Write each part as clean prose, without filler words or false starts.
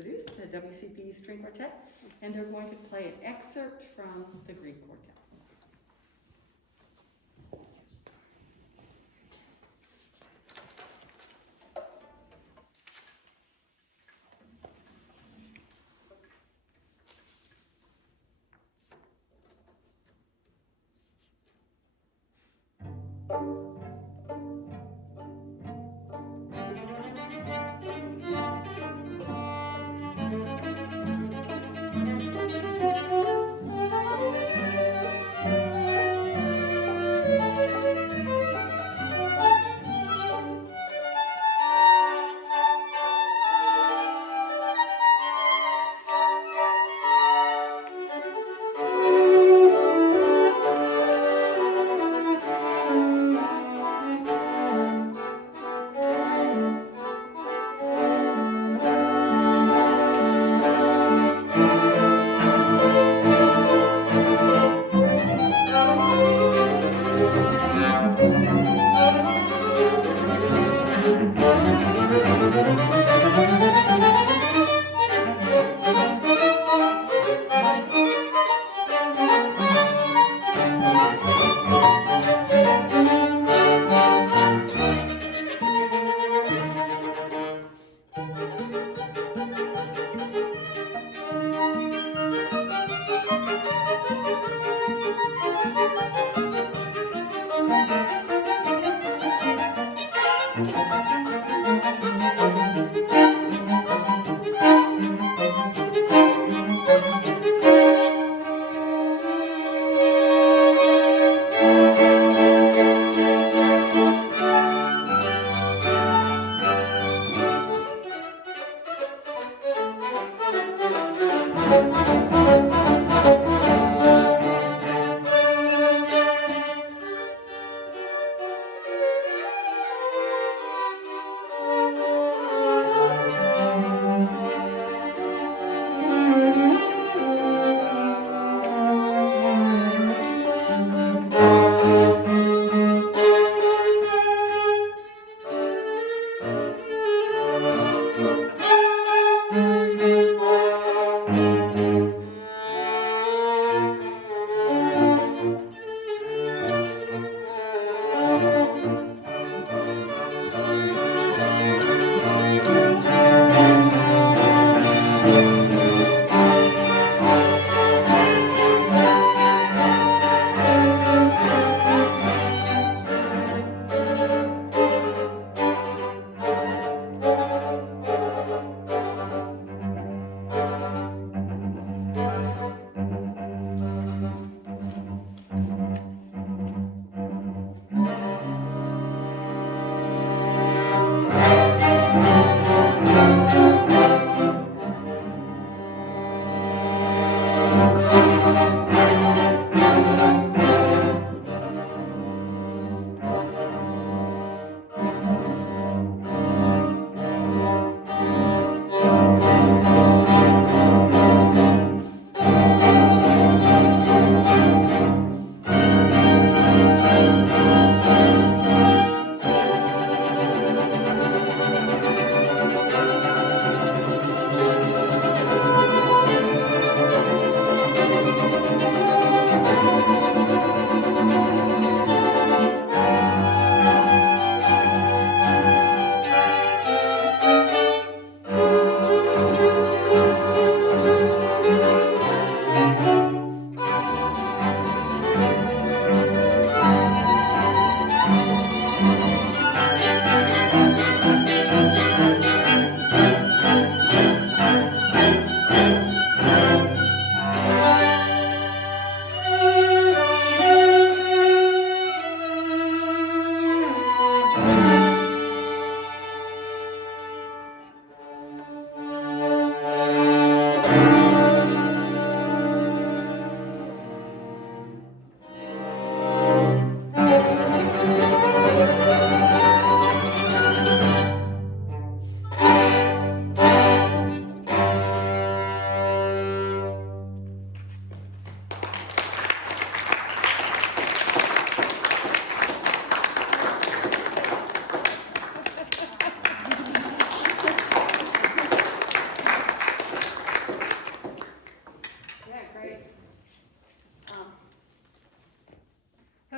introduce the WCPE String Quartet, and they're going to play an excerpt from the Greek Quartet.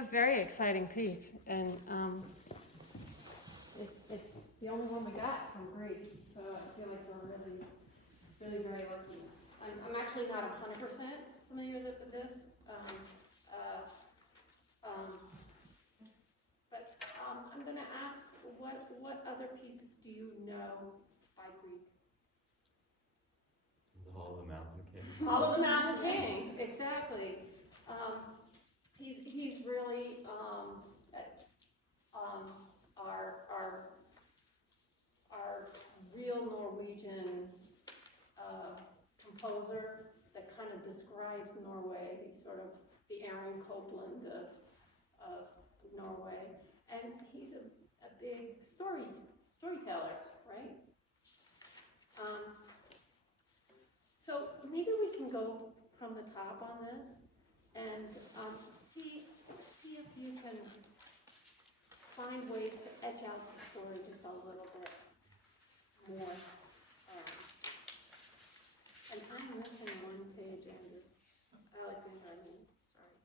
a very exciting piece, and it's the only one we got from Greek, so I feel like we're really, really very lucky. I'm actually not 100% familiar with this, but I'm going to ask, what other pieces do you know by Greek? The Hall of the Mountain King. Hall of the Mountain King, exactly. He's really our real Norwegian composer that kind of describes Norway. He's sort of the Aaron Copland of Norway, and he's a big storyteller, right? So maybe we can go from the top on this and see if you can find ways to edge out the story just a little bit more. And I'm missing one page, Andrew. Alexander, I mean, sorry.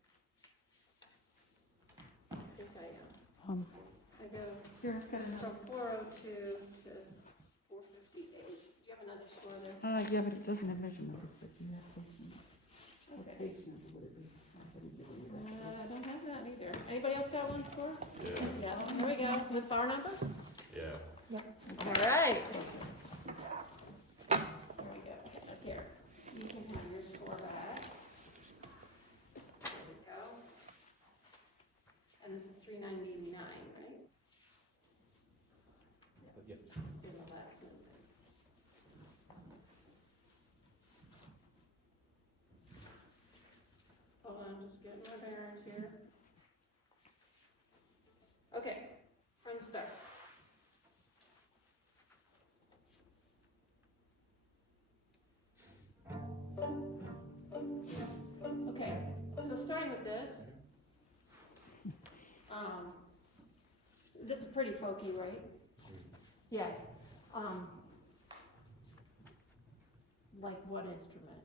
I think I am. I go Here, I've got from another. 402 to 458. Do you have another score there? Yeah, but it doesn't have measure numbers, but you have page numbers. What Okay. page number would it be? I don't have that either. Anybody else got one score? Yeah. Yeah, here we go, with bar numbers? Yeah. All right. Here we go, here. You can have your score back. There we go. And this is 399, right? Yep. In the last one. Hold on, just getting my bearings here. Okay, from the start. Okay, so starting with this. This is pretty folky, right? Yeah. Like what instrument?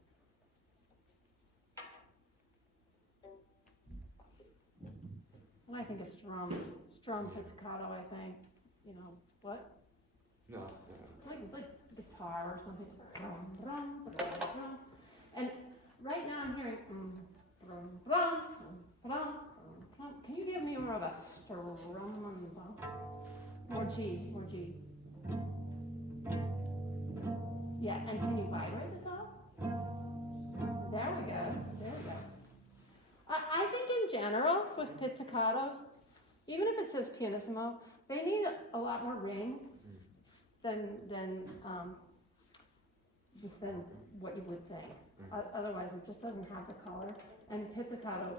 Well, I think it's strum pizzicato, I think. You know, what? No. Like guitar or something. And right now I'm hearing can you give me more of a more G, more G. Yeah, and can you vibrate the top? There we go. I think in general with pizzicatos, even if it says pianissimo, they need a lot more ring than what you would think. Otherwise, it just doesn't have the color. And pizzicato,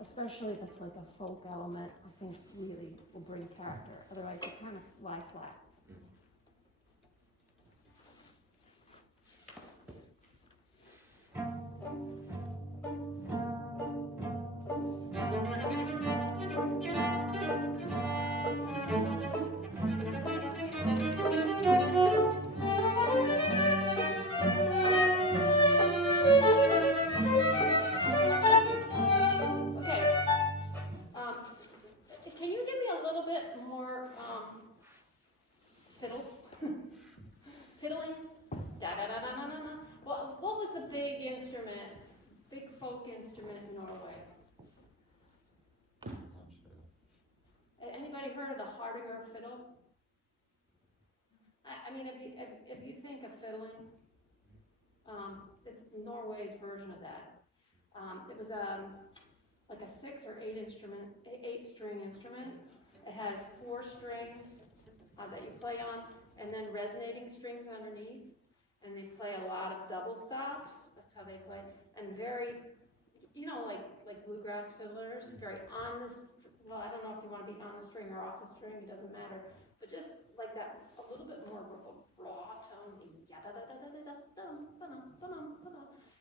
especially if it's like a folk element, I think really will bring character. Otherwise, you kind of lie flat. Can you give me a little bit more fiddle? Fiddling? Da da da da da da da. What was the big instrument, big folk instrument in Norway? Anybody heard of the Hardanger fiddle? I mean, if you think of fiddling, it's Norway's version of that. It was like a 6 or 8 string instrument. It has 4 strings that you play on, and then resonating strings underneath. And they play a lot of double stops. That's how they play. And very, you know, like bluegrass fiddlers, very on the. Well, I don't know if you want to be on the string or off the string. It doesn't matter. But just like that, a little bit more of a raw tone.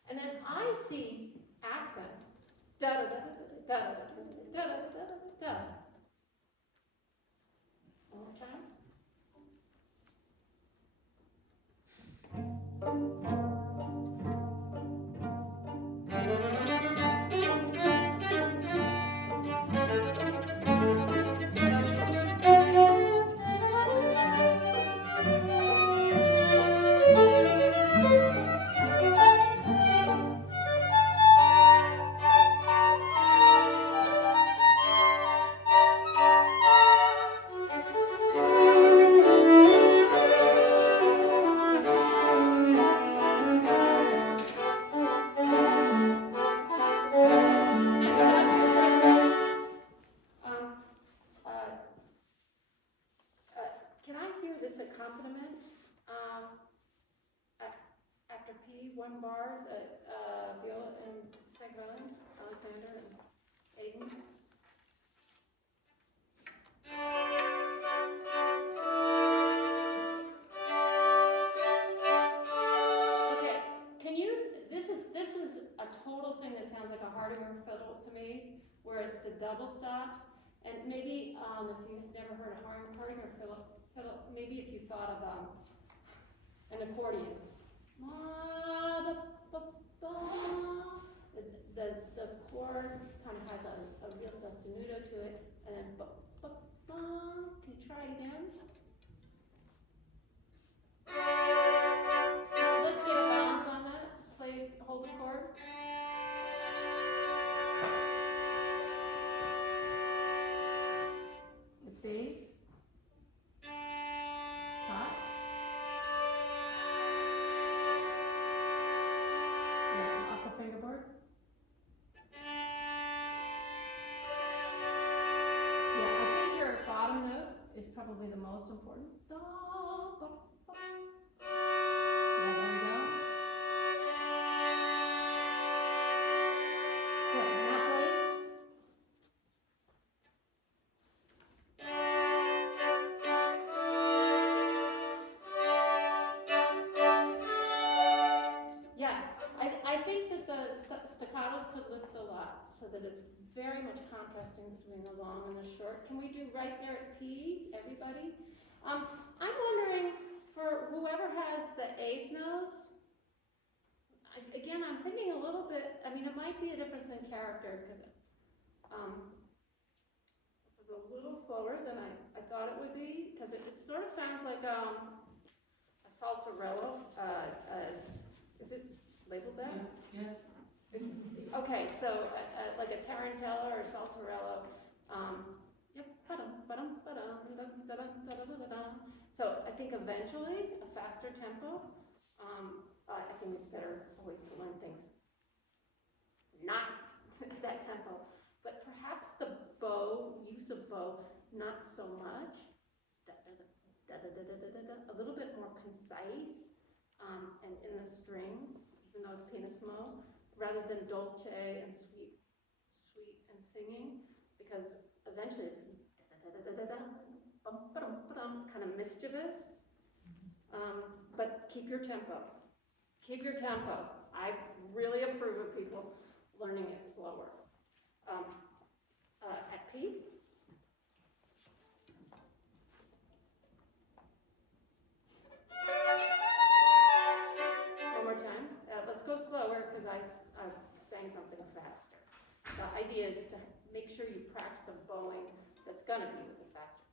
And then I see accents. Da da da da da da da da da da da. One more time. accompaniment. After P, one bar, viola and St. Alexander and Aiden. Okay, this is a total thing that sounds like a Hardinger fiddle to me, where it's the double stops, and maybe, if you've never heard a Hardinger fiddle, maybe if you thought of, an accordion. The chord kind of has a real sostenuto to it, and then can you try it again? Let's get a balance on that. Hold the chord. The bass. Top. Yeah, off the fingerboard. Yeah, I think your bottom note is probably the most important. Yeah, there we go. Good, now play. Yeah, I think that the staccatos could lift a lot, so that it's very much contrasting between the long and the short. Can we do right there at P, everybody? I'm wondering, for whoever has the eighth notes, again, I'm thinking a little bit, I mean, it might be a difference in character, because this is a little slower than I thought it would be, because it sort of sounds like a saltarello. Is it labeled that? Yes. Okay, so like a tarantella or saltarello. Yep. So I think eventually a faster tempo. I think it's better always to learn things not at that tempo, but perhaps the use of bow, not so much. A little bit more concise, and in the string, even though it's pianissimo, rather than dolce and sweet and singing, because eventually it's kind of mischievous. But keep your tempo. Keep your tempo. I really approve of people learning it slower. At P. One more time. Let's go slower, because I sang something faster. The idea is to make sure you practice a bowing that's going to be with the faster.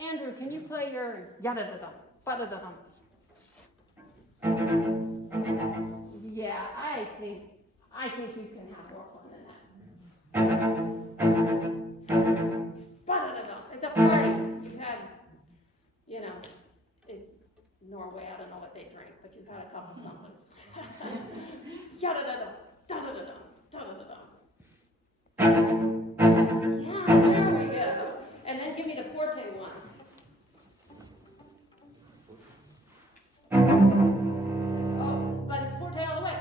Andrew, can you play your yada-da-dum, ba-da-da-dums? Yeah, I think you can have more fun than that. Ba-da-da-dum. It's a party. You've had, it's Norway, I don't know what they drink, but you've had a couple somethings. Yada-da-dum, da-da-da-dum, da-da-da-dum. Yeah, there we go. And then give me the forte one. Oh, but it's forte all the way.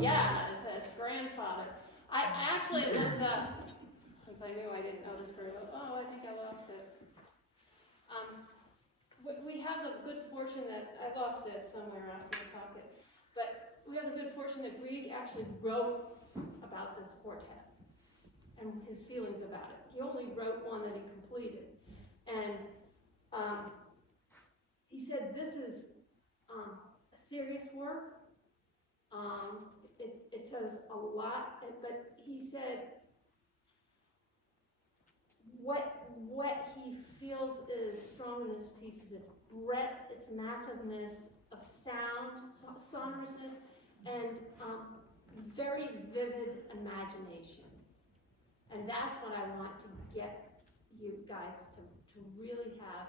Yeah, it's grandfather. I actually looked up, since I knew I didn't know this very well. Oh, I think I lost it. We have the good fortune that I lost it somewhere out in my pocket, but we have the good fortune that Grieg actually wrote about this quartet and his feelings about it. He only wrote one that he completed, and he said this is a serious work, It says a lot, but he said what he feels is strong in this piece is its breadth, its massiveness of sound, sonorousness, and very vivid imagination. And that's what I want to get you guys to really have,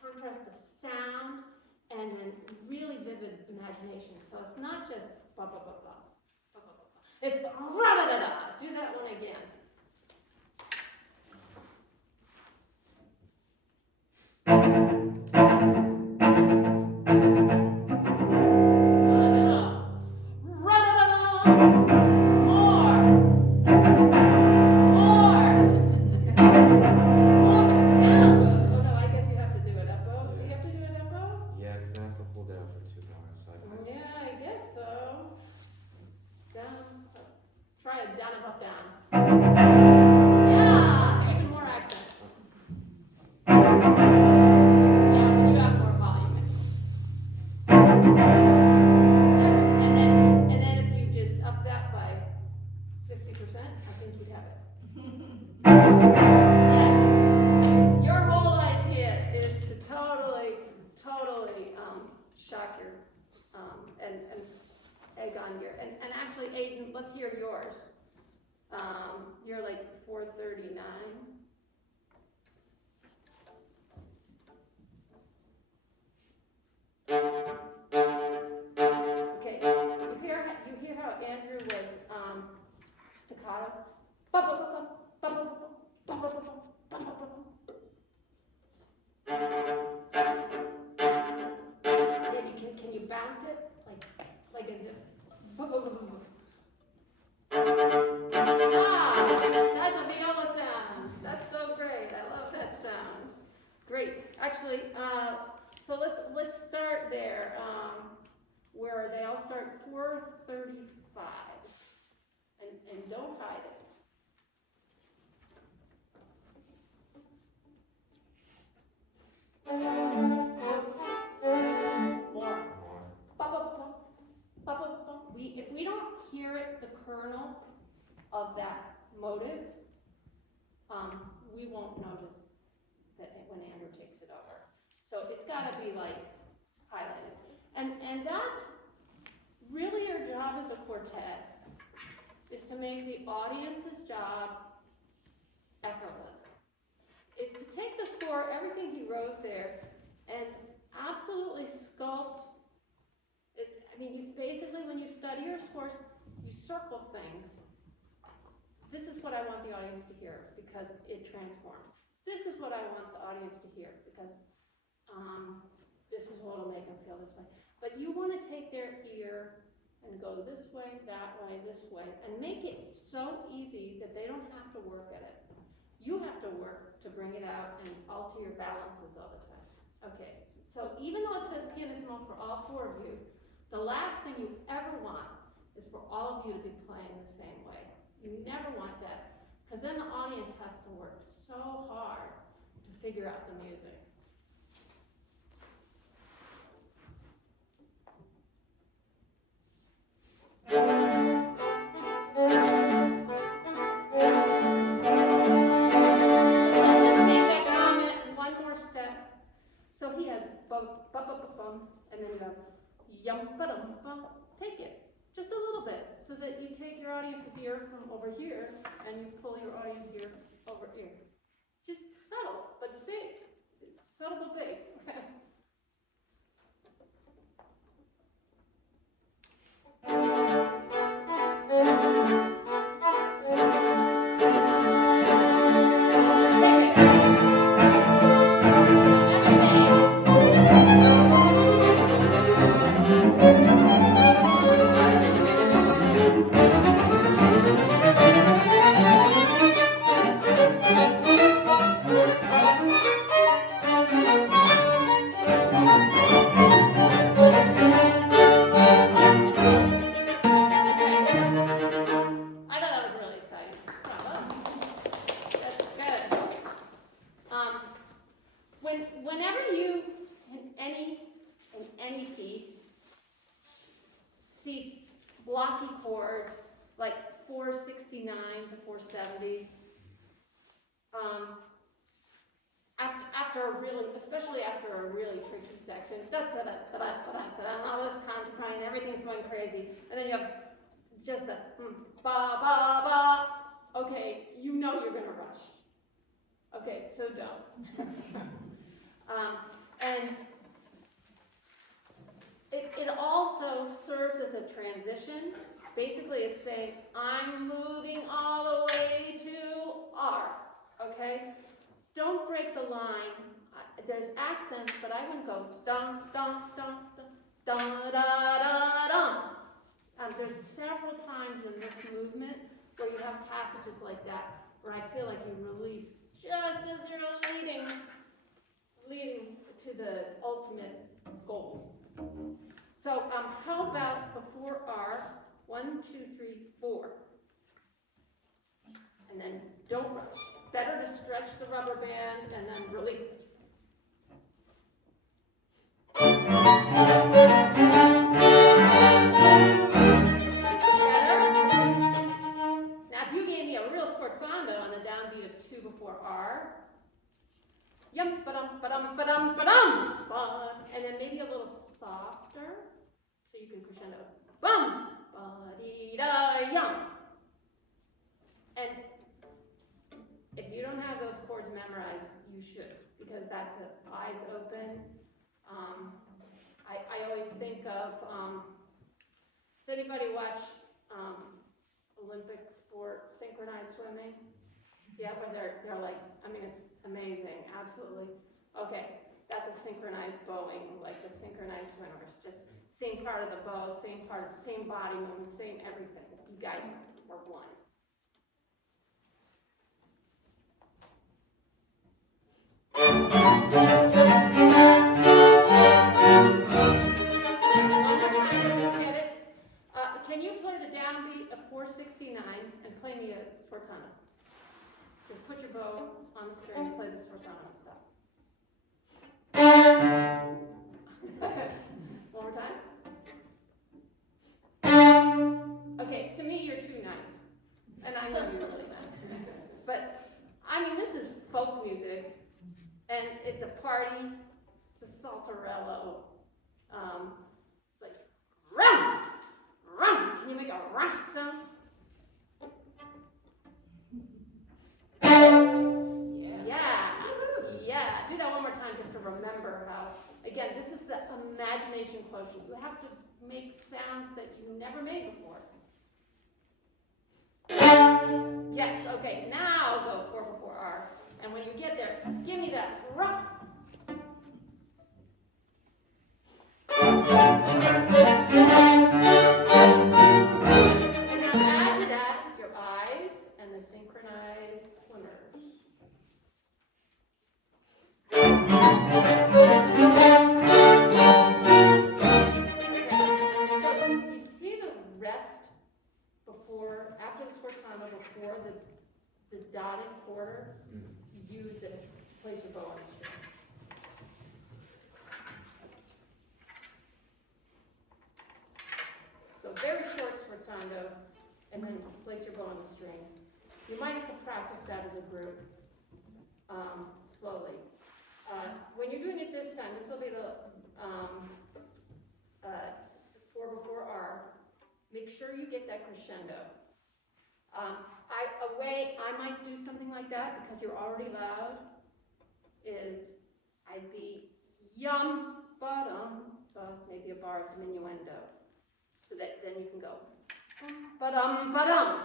contrast of sound and then really vivid imagination. So it's not just ba ba ba ba, ba ba ba ba. It's ra da da da. Do that one again. Ra da da da. Yeah, because I have to hold it out for too long, so I Yeah, I guess so. Down, up. Try it down and up, down. Yeah, even more accent. Yeah, but you have more volume. And then if you just up that by 50%, I think you'd have it. Yeah. Your whole idea is to totally shock your and egg on your and actually Aiden, let's hear yours. You're like 439. Okay, you hear how Andrew was staccato. Ba ba ba ba ba ba ba ba ba ba ba ba ba. Yeah, can you bounce it like as if. Ah, that's a viola sound. That's so great. I love that sound. Great. Actually, so let's start there, where they all start 435, and don't hide it. More. If we don't hear it, the kernel of that motive, we won't notice that when Andrew takes it over. So it's got to be like highlighted, and that's really your job as a quartet, is to make the audience's job effortless. It's to take the score, everything he wrote there, and absolutely sculpt it. I mean, you basically, when you study your scores, you circle things. This is what I want the audience to hear because it transforms. This is what I want the audience to hear because this is what will make them feel this way. But you want to take their ear and go this way, and make it so easy that they don't have to work at it. You have to work to bring it out and alter your balances all the time. Okay, so even though it says pianissimo for all four of you, the last thing you ever want is for all of you to be playing the same way. You never want that, because then the audience has to work so hard to figure out the music. So he has bum, bum, bum, bum, bum, and then you have yum, ba dum, bum. Take it just a little bit so that you take your audience's ear from over here and you pull your audience ear over here. Just subtle but big. Subtle but big. Whenever you, in any piece, see blocky chords, like 469 to 470. After a really, especially after a really tricky section, all this crying, everything's going crazy, and then you have just a ba ba ba. Okay, you know you're gonna rush. Okay, so don't. And it also serves as a transition. Basically, it's saying I'm moving all the way to R. Okay. Don't break the line. There's accents, but I wouldn't go dum dum dum dum da da da dum. There's several times in this movement where you have passages like that where I feel like you release just as you're leading to the ultimate goal. So how about before R? 1, 2, 3, 4, and then don't rush. Better to stretch the rubber band and then release it. Now, if you gave me a real sforzando on the downbeat of 2 before R, yum ba-dum ba-dum ba-dum ba-dum, and then maybe a little softer, so you can crescendo. Bum ba-dee-da-yum. And if you don't have those chords memorized, you should, because that's eyes open. I always think of, does anybody watch Olympic sport, synchronized swimming? Yeah, where they're like, I mean, it's amazing, absolutely. Okay, that's a synchronized bowing, like the synchronized swimmers, just same part of the bow, same body movement, same everything. You guys are one. Can you play the downbeat of 469 and play me a sforzando? Just put your bow on the string and play the sforzando and stuff. One more time. Okay, to me you're too nice. And I know you're really nice. But, I mean, this is folk music. And it's a party. It's a saltarello. It's like, rum! Rum! Can you make a rum sound? Yeah. Do that one more time just to remember how, again, this is the imagination quotient. You have to make sounds that you never made before. Yes, okay, now go 4 before R. And when you get there, give me that rough. And now add to that your eyes and the synchronized swimmers. So you see the rest before, after the sforzando, before the dotted quarter, use it, place your bow on the string. So very short sforzando, and then place your bow on the string. You might have to practice that as a group, slowly. When you're doing it this time, this will be the 4 before R. Make sure you get that crescendo. A way I might do something like that, because you're already loud, is I'd be yum, ba-dum, maybe a bar of diminuendo, so that then you can go ba-dum, ba-dum.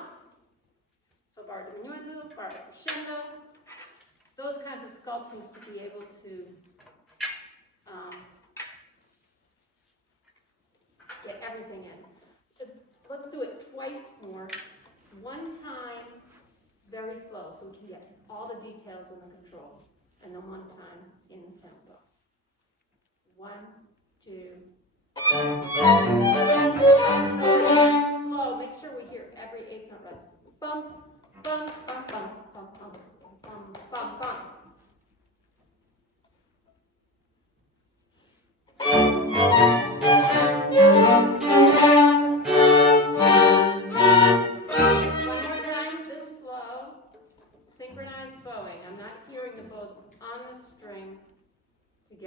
So bar diminuendo, bar crescendo. It's those kinds of sculptings to be able to get everything in. Let's do it twice more. One time, very slow, so we can get all the details in the control. And then one time in tempo. 1, 2. So slow, make sure we hear every 8th note rest. Bum, bum, bum, bum, bum, bum, bum, bum, bum.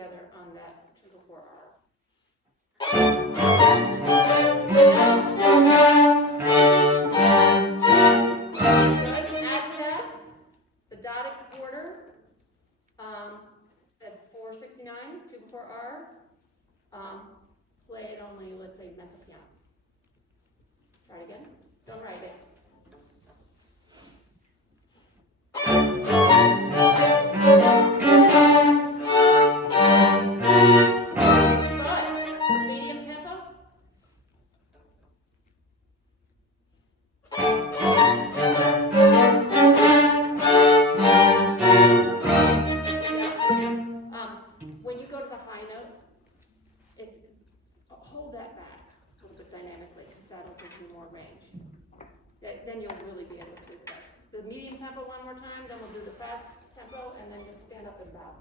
together on that 2/4 hour. Good. Add to that the dotted quarter at 469, 2/4 hour. Play it only, let's say, mezzo piano. Try it again. Don't write it. Good. Medium tempo. When you go to the high note, it's hold that back a little bit dynamically because that'll give you more range. Then you'll really be able to sweep that. The medium tempo one more time, then we'll do the fast tempo, and then you'll stand up and bow.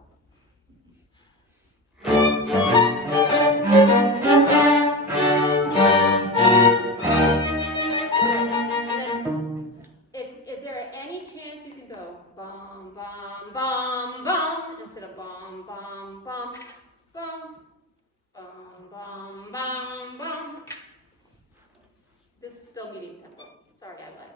If there any chance you can go bum, bum, bum, bum, instead of bum, bum, bum, bum, bum, bum, bum, bum. This is still medium tempo. Sorry, I lied.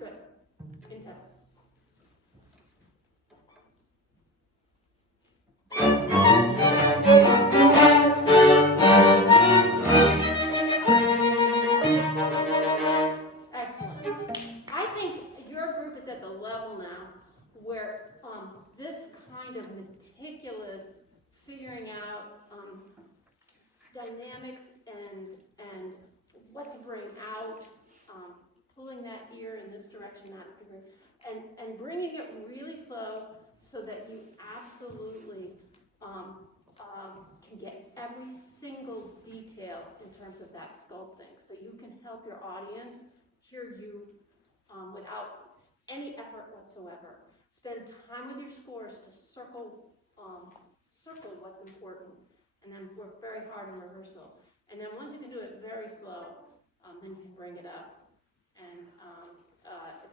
Good. In tempo. Excellent. I think your group is at the level now where this kind of meticulous figuring out dynamics and what to bring out, pulling that ear in this direction, that ear, and bringing it really slow so that you absolutely can get every single detail in terms of that sculpting. So you can help your audience hear you without any effort whatsoever. Spend time with your scores to circle what's important, and then work very hard in rehearsal. And then once you can do it very slow, then you can bring it up. And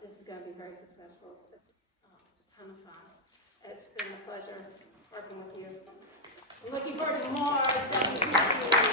this is going to be very successful. It's a ton of fun. It's been a pleasure working with you. I'm looking forward to more WCPE.